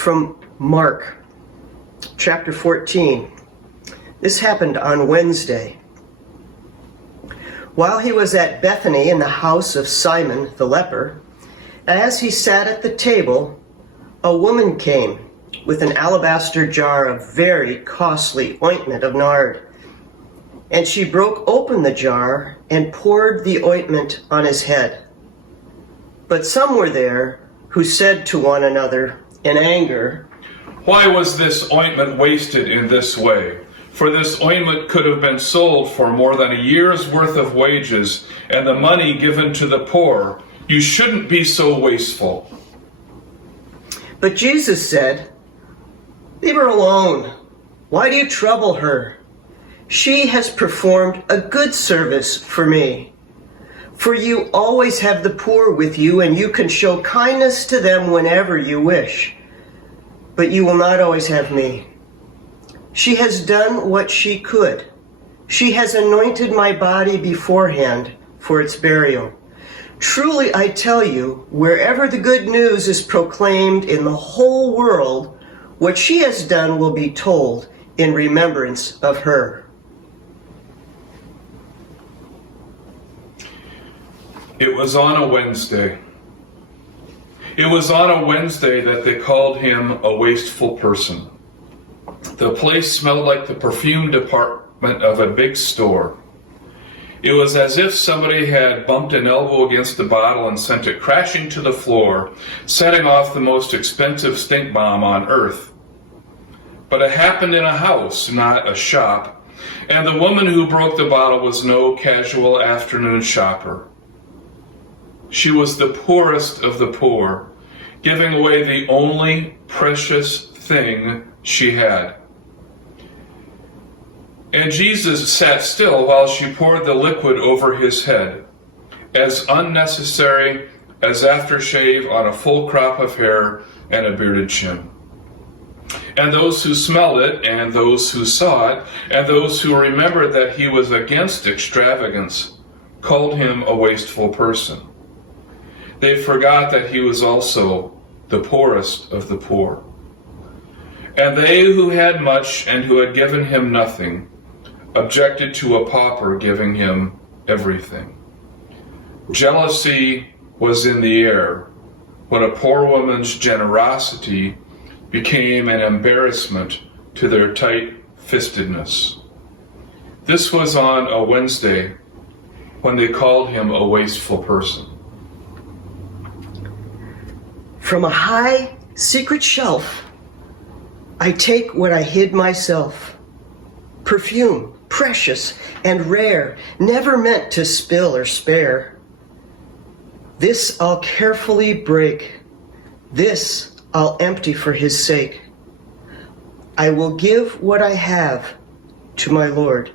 from Mark, chapter 14. This happened on Wednesday. While he was at Bethany in the house of Simon the leper, as he sat at the table, a woman came with an alabaster jar of very costly ointment of nard. And she broke open the jar and poured the ointment on his head. But some were there who said to one another in anger, "Why was this ointment wasted in this way? For this ointment could have been sold for more than a year's worth of wages and the money given to the poor. You shouldn't be so wasteful." But Jesus said, "Leave her alone. Why do you trouble her? She has performed a good service for me. For you always have the poor with you, and you can show kindness to them whenever you wish. But you will not always have me. She has done what she could. She has anointed my body beforehand for its burial. Truly I tell you, wherever the good news is proclaimed in the whole world, what she has done will be told in remembrance of her." It was on a Wednesday. It was on a Wednesday that they called him a wasteful person. The place smelled like the perfume department of a big store. It was as if somebody had bumped an elbow against the bottle and sent it crashing to the floor, setting off the most expensive stink bomb on earth. But it happened in a house, not a shop, and the woman who broke the bottle was no casual afternoon shopper. She was the poorest of the poor, giving away the only precious thing she had. And Jesus sat still while she poured the liquid over his head, as unnecessary as aftershave on a full crop of hair and a bearded chin. And those who smelled it, and those who saw it, and those who remembered that he was against extravagance, called him a wasteful person. They forgot that he was also the poorest of the poor. And they who had much and who had given him nothing objected to a pauper giving him everything. Jealousy was in the air when a poor woman's generosity became an embarrassment to their tight-fistedness. This was on a Wednesday when they called him a wasteful person. From a high, secret shelf, I take what I hid myself. Perfume, precious and rare, never meant to spill or spare. This I'll carefully break. This I'll empty for his sake. I will give what I have to my Lord.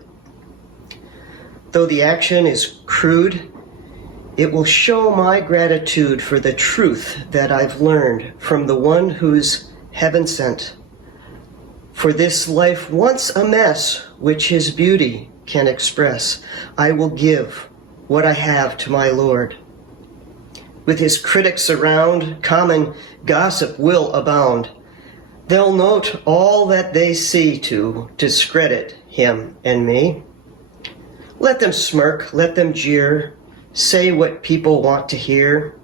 Though the action is crude, it will show my gratitude for the truth that I've learned from the one who's heaven sent. For this life once a mess, which his beauty can express, I will give what I have to my Lord. With his critics around, common gossip will abound. They'll note all that they see to discredit him and me. Let them smirk, let them jeer, say what people want to hear.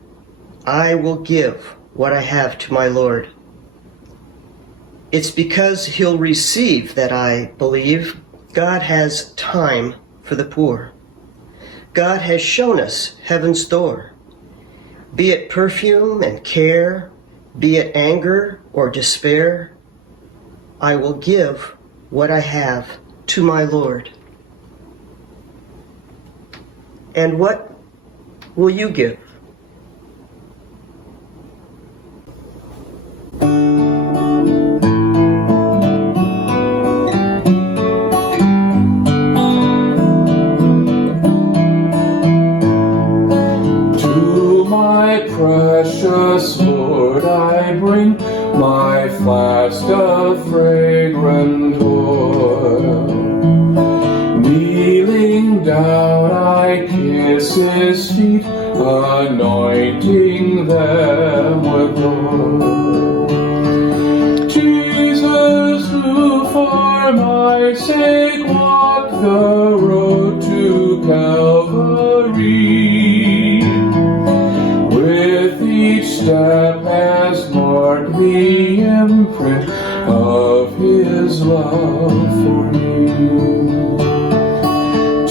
I will give what I have to my Lord. It's because he'll receive that I believe God has time for the poor. God has shown us heaven's door. Be it perfume and care, be it anger or despair, I will give what I have to my Lord. And what will you give? Precious Lord, I bring my flask of fragrant oil. Kneeling down, I kiss his feet, anointing them with oil. my sake walk the road to Calvary. With each step has marked the imprint of His love for me.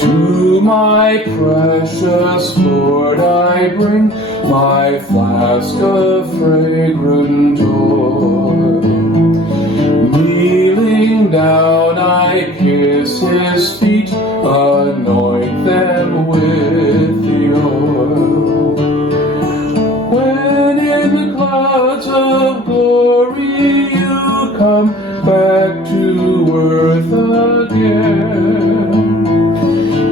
To my precious Lord I bring my flask of fragrant oil. Kneeling down I kiss His feet, anoint them with the oil. When in the clouds of glory you come back to earth again,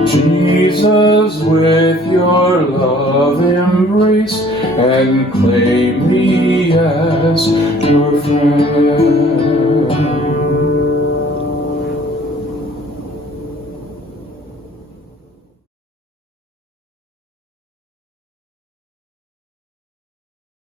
Jesus, with your love embrace and claim me as your friend.